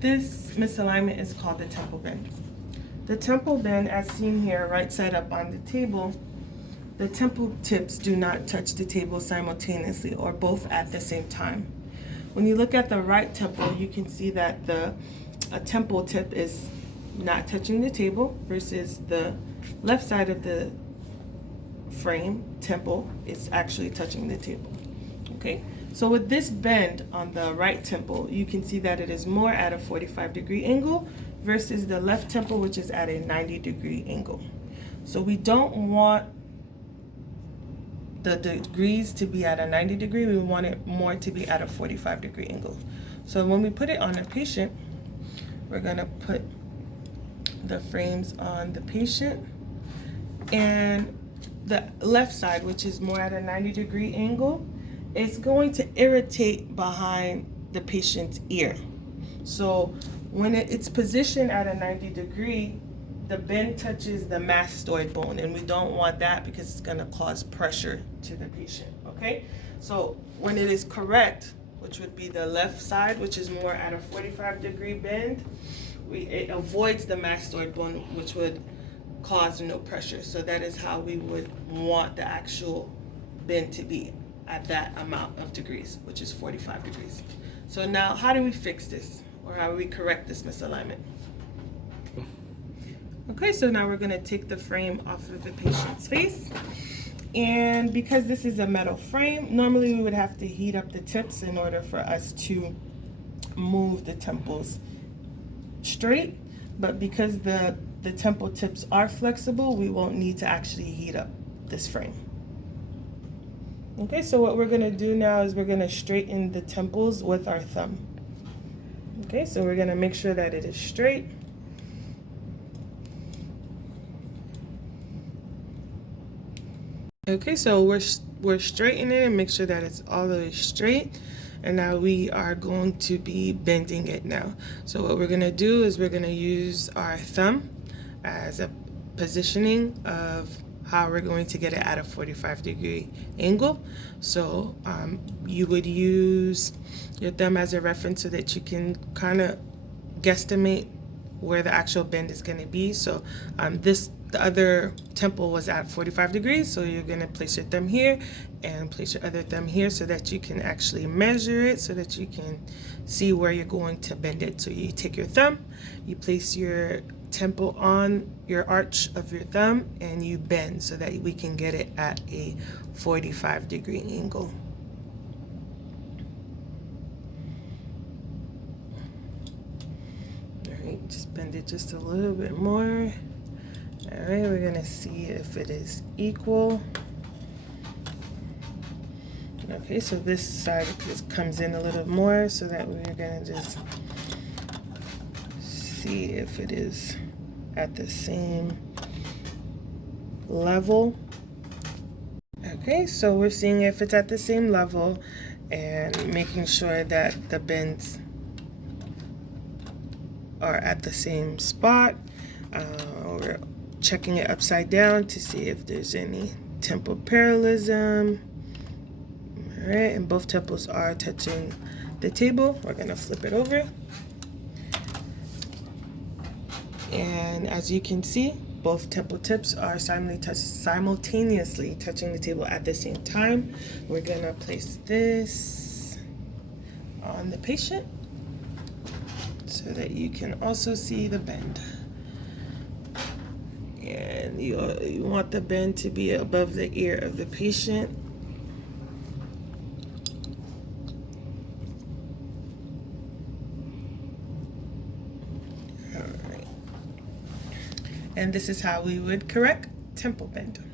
This misalignment is called the temple bend. The temple bend, as seen here, right side up on the table, the temple tips do not touch the table simultaneously or both at the same time. When you look at the right temple, you can see that the temple tip is not touching the table versus the left side of the frame temple is actually touching the table. Okay, so with this bend on the right temple, you can see that it is more at a 45-degree angle versus the left temple, which is at a 90-degree angle. So we don't want the degrees to be at a 90-degree, we want it more to be at a 45-degree angle. So when we put it on a patient, we're gonna put the frames on the patient, and the left side, which is more at a 90-degree angle, is going to irritate behind the patient's ear. So when it's positioned at a 90-degree, the bend touches the mastoid bone, and we don't want that because it's going to cause pressure to the patient. Okay, so when it is correct, which would be the left side, which is more at a 45-degree bend, it avoids the mastoid bone, which would cause no pressure. So that is how we would want the actual bend to be, at that amount of degrees, which is 45 degrees. So now, how do we fix this, or how do we correct this misalignment? Okay, so now we're gonna take the frame off of the patient's face. And because this is a metal frame, normally we would have to heat up the tips in order for us to move the temples straight. But because the temple tips are flexible, we won't need to actually heat up this frame. Okay, so what we're gonna do now is we're gonna straighten the temples with our thumb. Okay, so we're gonna make sure that it is straight. Okay, so we're straightening it and make sure that it's all the way straight. And now we are going to be bending it now. So what we're gonna do is we're gonna use our thumb as a positioning of how we're going to get it at a 45-degree angle. So you would use your thumb as a reference so that you can kind of guesstimate where the actual bend is going to be. So the other temple was at 45 degrees, so you're going to place your thumb here and place your other thumb here so that you can actually measure it, so that you can see where you're going to bend it. So you take your thumb, you place your temple on your arch of your thumb, and you bend so that we can get it at a 45-degree angle. Alright, just bend it just a little bit more. Alright, we're gonna see if it is equal. Okay, so this side just comes in a little more, so that we're gonna just see if it is at the same level. Okay, so we're seeing if it's at the same level and making sure that the bends are at the same spot. We're checking it upside down to see if there's any temple parallelism. All right, and both temples are touching the table. We're gonna flip it over. And as you can see, both temple tips are simultaneously touching the table at the same time. We're gonna place this on the patient so that you can also see the bend. And you want the bend to be above the ear of the patient. And this is how we would correct temple bend.